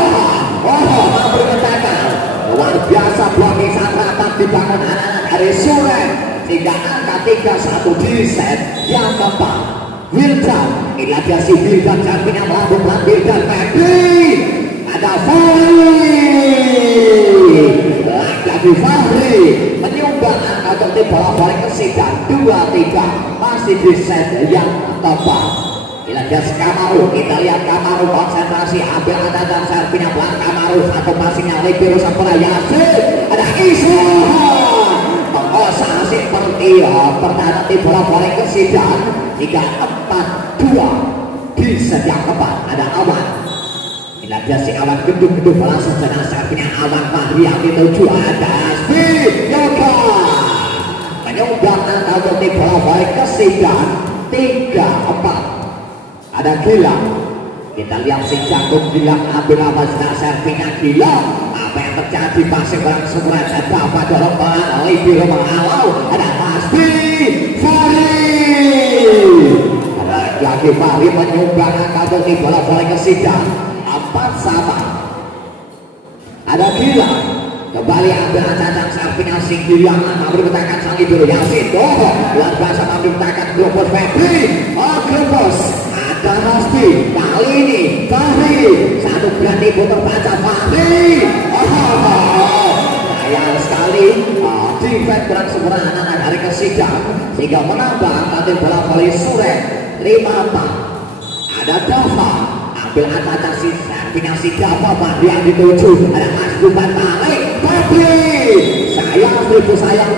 mampu dipetakan. Luar biasa blocking sangat rapat dibangun anak-anak dari Suren, sehingga angka 3-1 di set yang keempat. Wildan, inilah dia si Wildan, servisnya melambung pelan Wildan Febri. ada Fahri. Lagi Fahri menyumbang angka untuk bola balik ke sidang 2-3 masih di set yang tepat. Ilajas Kamaru, kita lihat Kamaru konsentrasi, ambil dan servinya pelan Kamaru, satu passingnya Libero Sampurna Yasin, ada Isa mengosa seperti pertanda di bola balik ke sidang 3-4-2 di set yang keempat. Ada Awan, ilajas si Awan gedung-gedung bola sejenak servinya Awan Fahri yang dituju, ada Asbi Yoga menyumbang angka untuk di bola balik ke sidang 3-4. Ada Gilang, kita lihat si Jagung Gilang ambil awas servinya Gilang, apa yang terjadi pasir barang semua saja dapat dorong bola Libero menghalau. Ada Asbi Fahri, ada lagi Fahri menyumbang angka untuk bola ke sidang 4-sama. Ada Gilang kembali ambil acacang servinya si Gilang, mampu bertahan sang Libero Yasin, luar biasa mampu bertahan Globos Febri, Globos. Ada Hasbi, kali ini Fahri, satu berani putar baca Fahri. Sayang sekali defense kurang sempurna anak-anak dari kesidang sehingga menambah angka bola voli Suret 5-4. Ada Dava, ambil acacang si servinya Dava, Fahri yang dituju, ada Asduban tarik Fahri. Sayang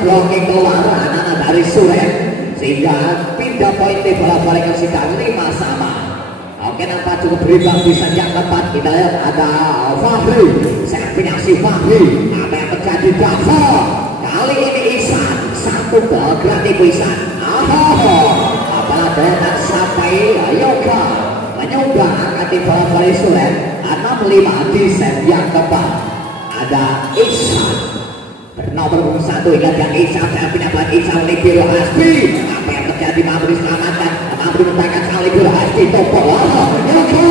blocking keluar anak-anak dari Suret sehingga pindah poin di bola balik ke sidang 5-sama. Oke, nampak cukup berimbang di set yang keempat. Kita lihat ada Fahri, servinya si Fahri, apa yang terjadi Dava, kali ini Isan, satu bergerak di Isan. Apalah datang sampai Yoga menyumbang angka di bola balik Suret 6-5 di set yang keempat. Ada Isan nomor 1, ingat yang Isan, servinya buat Isan Libero Hasbi, apa yang terjadi mampu diselamatkan, mampu menentangkan sang Libero Hasbi, topo Yoga,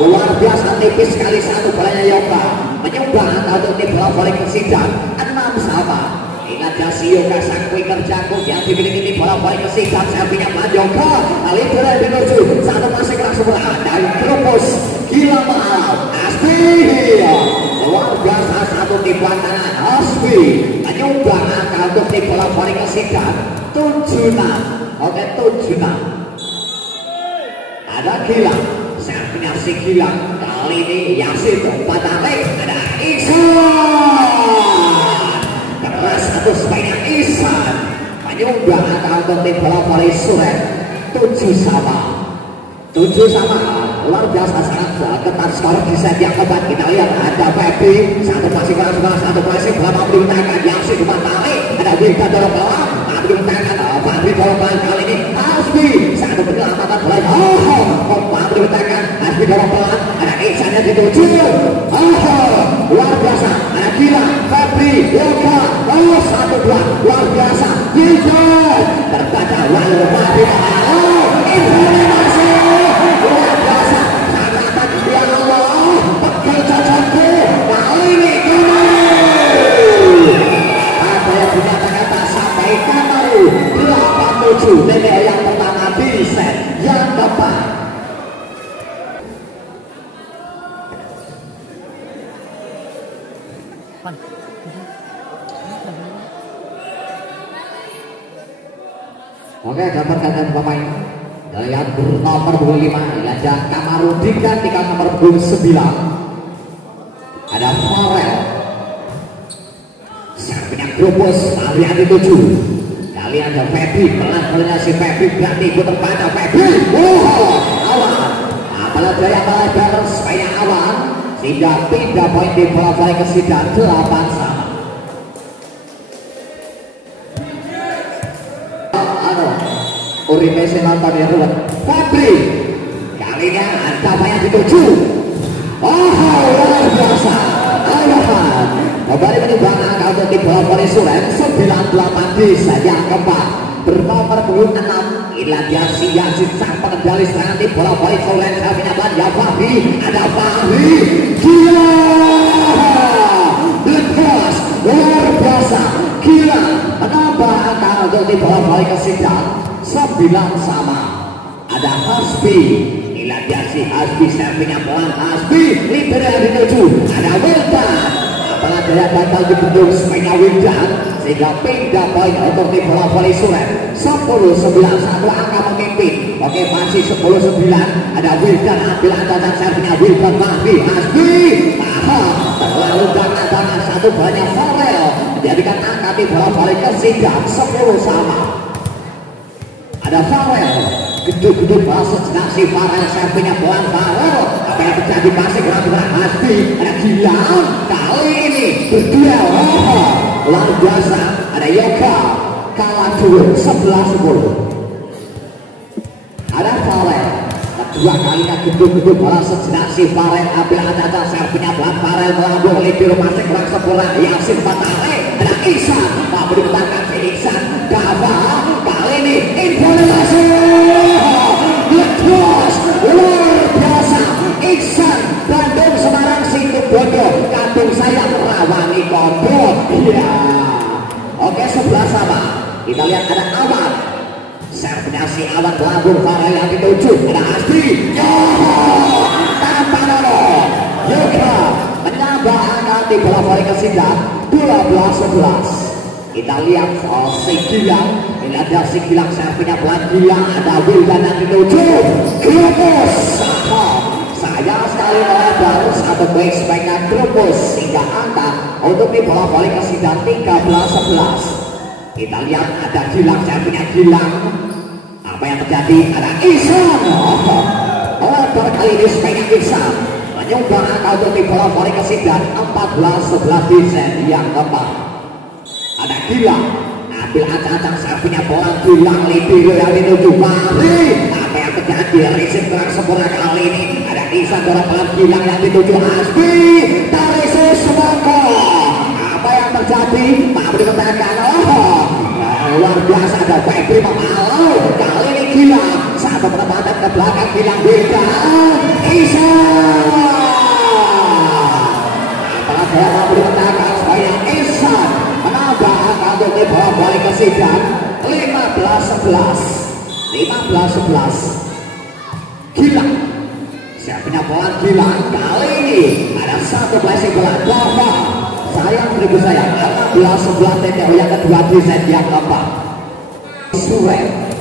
luar biasa tipis sekali satu bolanya Yoga menyumbang angka untuk tim bola voli ke sidang 6-sama. Ingat si Yoga sang quicker jago yang dimiliki tim bola voli ke sidang, servinya buat Yoga, Libero dituju, satu masih keras semua dari Globos Gila Malam Hasbi, luar biasa satu tipuan tangan Hasbi menyumbang angka untuk tim bola voli ke sidang 7-6. Oke, 7-6. Ada Gilang, servinya si Gilang, kali ini Yasin umpan tarik, ada Isan, keras satu sepenya Isan menyumbang angka untuk tim bola voli Suret 7-sama. Luar biasa sangat ketat skor di set yang keempat. Kita lihat ada Febri, satu masih keras, satu masih bola mampu ditahan Yasin umpan tarik, ada Wirda dorong bola mampu ditahan Fahri dorong bola, kali ini Hasbi satu penyelamatan bola, mampu ditahan Hasbi dorong bola, ada Ihsan yang dituju, luar biasa, ada Gila, Febri, Yoga, 1-2, luar biasa, Gila terbaca lalu Fahri ini masih luar biasa, sangat ya Allah, pegang jajanku, kali ini apa yang dinyatakan tak sampai Kamaru 8-7 nenek yang pertama di set yang keempat. Oke, dapatkan pemain dari yang nomor 25 Ilaja Kamaru digantikan nomor 9 ada Farel, servinya Globos, kali yang dituju, kali ada Febri, pelan-pelannya si Febri berarti ikut terbaca Febri, Awan, apalah daya melebar supaya Awan sehingga pindah poin di bola voli ke sidang 8-sama. Uripe nonton ya Ruwen Febri, kalinya ada apa yang dituju, luar biasa, Awan kembali menyumbang angka untuk tim bola voli Suret 98 di set yang keempat. Bernomor 26 Iladia Yasin sang pengendali serangan tim bola voli Suret, servinya ya Fahri, ada Fahri, Gila lepas, luar biasa, Gila menambah angka untuk tim bola voli ke sidang 9-sama. Ada Hasbi, Inilah dia si Hasbi, servingnya pelan Hasbi, liberal dituju, ada Wildan. Apalah daya gagal dibendung semuanya Wildan, sehingga pindah poin untuk tim bola voli Suren. 10-9 satu angka memimpin. Oke, masih 10-9. Ada Wildan ambil angkatan servingnya Wildan Mahdi Hasbi. Terlalu tangan satu banyak Farel menjadikan angka tim bola voli Kesidam 10 sama. Ada Farel, gedung-gedung masuk si Farel, servingnya pelan Farel. Apa yang terjadi masih kurang Hasbi. Ada Gilang kali ini berduel luar biasa. Ada Yoga kalah dulu 11-10. Ada Farel, kedua kalinya gedung-gedung bola sejenak si Farel ambil atas servingnya pelan Farel melambung libero masih kurang sempurna. Yasin Fatale, ada Ihsan mau dikembangkan si Ihsan. Dava kali ini involasi letos luar biasa. Ihsan Bandung Semarang Situ Bondo Kampung Sayang Rawani Kodok. Ya, oke 11 sama. Kita lihat ada Awan, servinya si Awan melambung Farel yang dituju. Ada Hasbi tanpa Nono. Yoga menambah angka di bola voli Kesidam 12-11. Kita lihat si Gilang. Ini ada si Gilang, servinya pelan Gilang. Ada Wildan yang dituju Grupus. Saya sekali melebar satu baik sebaiknya Grupus sehingga angka untuk di bola voli Kesidam 13-11. Kita lihat ada Gilang, servinya Gilang. Apa yang terjadi? Ada Ihsan. Lebar kali ini sebaiknya Ihsan menyumbang angka untuk di bola voli Kesidam 14-11 di set yang keempat. Ada Gilang ambil acak-acak servinya bola Gilang libero yang dituju Fahri. Apa yang terjadi? Risip kurang sempurna kali ini. Ada Ihsan bola pelan Gilang yang dituju Hasbi. Tarisus Semangko. Apa yang terjadi? Fahri bertahan. Luar biasa. Ada Febri Memalau. Kali ini Gilang satu penempatan ke belakang Gilang Wildan. Ihsan. Apalah saya mau bertahan supaya Ihsan menambah angka untuk di bola voli Kesidam 15-11. Gilang siapnya bola Gilang kali ini ada satu flashing bola Dava sayang 16-11 TTO yang kedua di set yang keempat. Suren.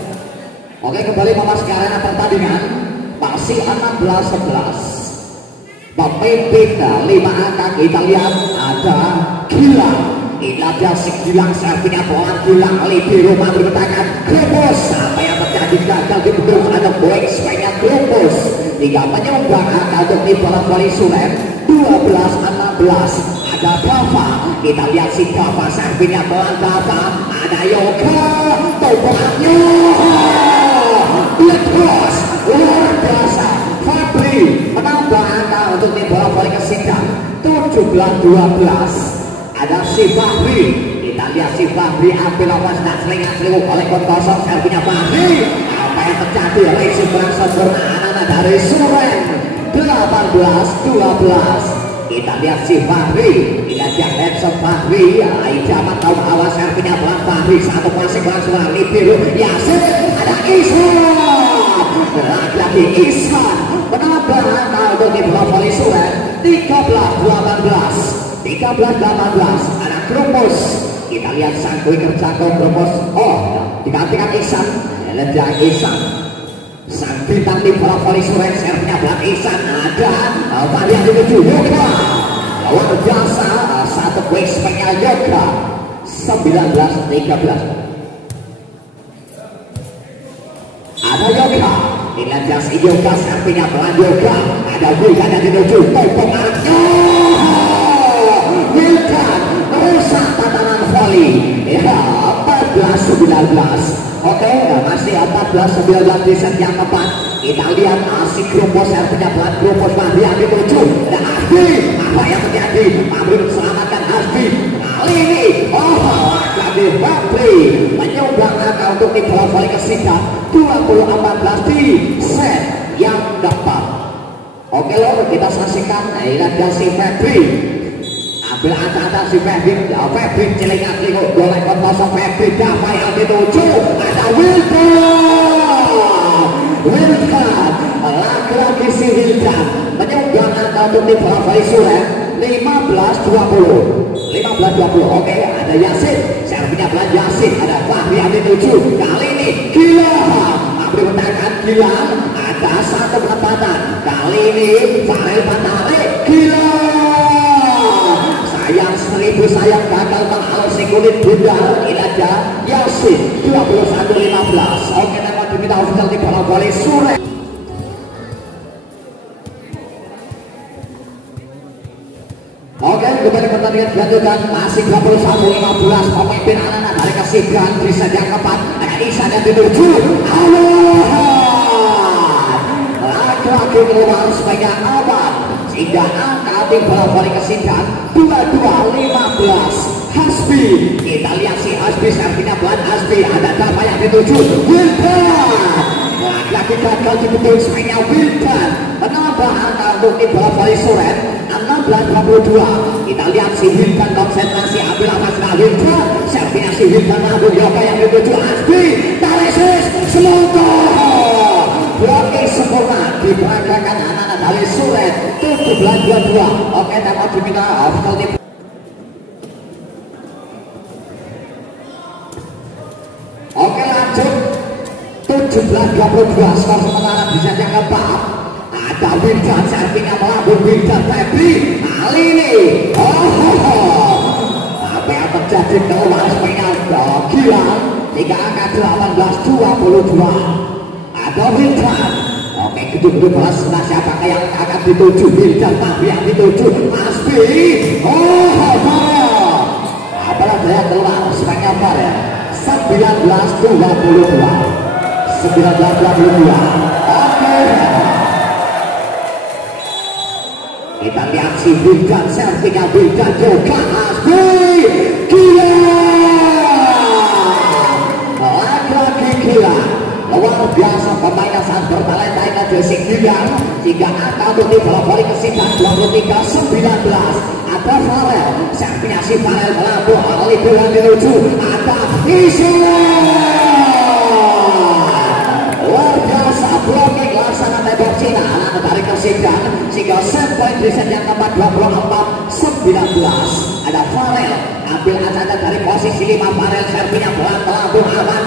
Oke, kembali memasuki arena pertandingan masih 16-11. Pemimpin 5 angka kita lihat ada Gilang. Ini ada si Gilang, servinya bola Gilang libero mampu bertahan Grupus. Apa yang terjadi? Gagal dibendung ada boek sebaiknya Grupus hingga menyumbang angka untuk di bola voli Suren 12-16. Ada Dava, kita lihat si Dava, servinya bola Dava. Ada Yoga tombongannya letos luar biasa. Fabri menambah angka untuk di bola voli Kesidam 17-12. Ada si Fahri, kita lihat si Fahri ambil lawan dan selingat-selingkuh oleh kosong servinya Fahri. Apa yang terjadi? Risip kurang sempurna anak-anak dari Suren 18-12. Kita lihat si Fahri, lihat yang handsome Fahri. Jaman kaum awas servinya pelan Fahri satu masih kurang sempurna libero Yasin. Ada Ihsan, lagi Ihsan menambah angka untuk di bola voli Suren 13-18. Ada Grupus. Kita lihat sang kui kerja Grupus. Digantikan Ihsan. Lihat Ihsan. Sang bintang di bola voli Suren, servisnya pelan Ihsan. Ada varian dituju Yoga. Luar biasa. Satu kui spesial Yoga 19-13. Ada Yoga. Lihat si Yoga, servisnya pelan Yoga. Ada Wildan yang dituju tombongannya. Wildan merusak tatanan voli. Ya, 14-19. Oke, masih 14-19 di set yang keempat. Kita lihat si Grupus, servinya pelan Grupus Fahri yang dituju. Dan Hasbi, apa yang terjadi? Fahri selamatkan Hasbi. Kali ini, lagi Fahri menyumbang angka untuk tim bola voli Kesidam 20-14 di set yang keempat. Oke loh, kita saksikan. Lihat si Fahri ambil atas si Febri celingat-celinguk golek kosong Febri Dava yang dituju. Ada Wildan Wildan, lagi-lagi si Wildan menyumbang angka untuk tim bola voli Suren 15-20. Oke, ada Yasin, servisnya pelan Yasin, ada Fahri Adi 7. Kali ini Gilang mampu menangkan Gilang, ada satu penempatan. Kali ini Farel Patare, Gilang sayang 1000 sayang gagal menghalusi kulit bundar. Ini ada Yasin 21-15. Oke, nama diminta official tim bola voli Suren. Oke, kembali pertandingan dilanjutkan, masih 21-15. Pemimpin anak-anak dari Kesigan di set yang keempat ada Isan yang dituju laki-laki keluar sebagai awal sehingga angka tim bola voli Kesigan 22-15. Hasbi, kita lihat si Hasbi, servisnya pelan Hasbi, ada Dava yang dituju Wildan, lagi-lagi gagal dibetul sebagai Wildan, menambah angka untuk tim bola voli Suren 16-22. Kita lihat si Wildan konsentrasi, ambil apa setelah Wildan, servisnya si Wildan Abu Yoga yang dituju Hasbi, Talesis Semoga blokir sempurna diperagakan anak-anak dari Suren 17-22. Oke, nama diminta official tim. Oke, lanjut 17-22 skor sementara di set yang keempat. Ada Wildan, servisnya melambung Wildan Febri. Kali ini apa yang terjadi keluar sebenarnya Gilang 3-18-22. Ada Wildan. Oke, gedung-gedung bola sebelah siapakah yang akan dituju? Wildan, tapi yang dituju Hasbi. Apalah daya keluar sebenarnya apa ya? 19-22. Oke, kita lihat si Wildan, servisnya Wildan juga Hasbi. Lagi-lagi Gilang luar biasa, pemainnya sangat bertalenta. Ini ada si Gilang jika angka untuk tim bola voli Kesigan 23-19. Ada Farel, servisnya si Farel melambung oleh Bilang dilucu, ada Isan. Luar biasa blocking laksana tembok Cina anak dari Kesigan sehingga set point di set yang keempat 24-19. Ada Farel ambil acara dari posisi 5. Farel servisnya pelan melambung aman